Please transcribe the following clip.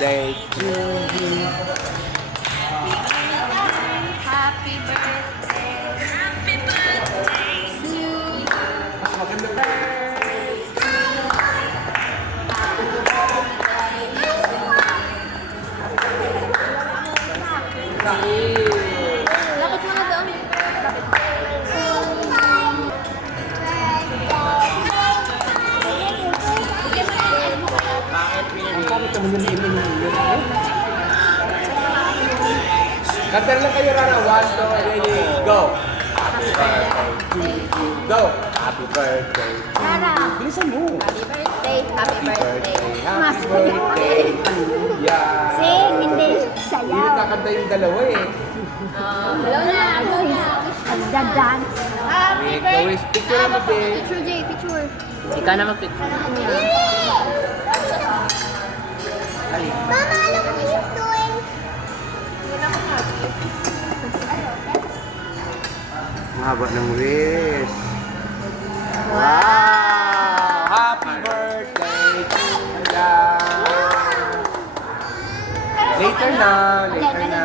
birthday to you. Happy birthday. Happy birthday to you. Maganda birthday. Lapit mo na doon. Lapit. Ang pangit naman yung name niyo. Kanta lang kayo, Rara. 1, 2, ready, go! Happy birthday to you. Go! Happy birthday. Rara. Bilisan mo. Happy birthday. Happy birthday. Happy birthday to you. Sing, hindi. Hindi Sayaw. kakanta yung dalawa eh. Hello na. Pagdadan. Happy Wait, go, wish. Picture mo, Jay. Picture, Jay. Picture. Ikaw na mag-picture. Mama, alam mo yung doing? Ang haba ng wish. Wow! Happy birthday to ya! Later na, later na.